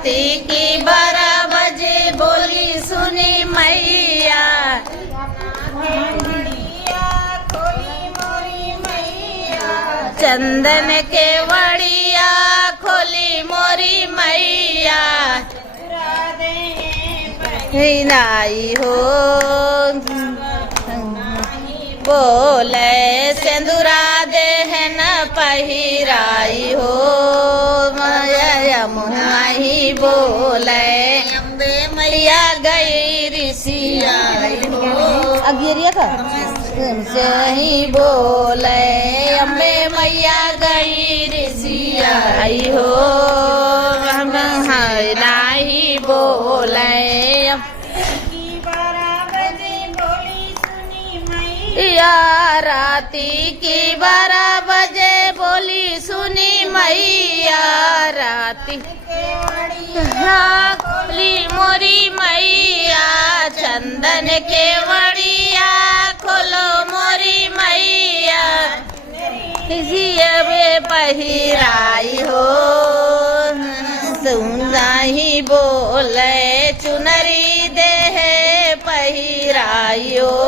राती की 12 बजे बोली सुनी मैया। चंदन के वड़िया खोली मोरी मैया। हिनाई हो बोले सिंदूरा देहन पहिराई हो। यमुना ही बोले अम्बे मैया गई ऋषियाई हो। अगिरिया का से ही बोले अम्बे मैया गई ऋषियाई हो। नाही बोले या राती की 12 बजे बोली सुनी मैया। राती खोली मोरी मैया। चंदन के वड़िया खोलो मोरी मैया। जियबे पहिराई हो सुना ही बोले चुनरी देह पहिराई हो।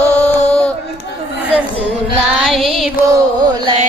सुना ही बोले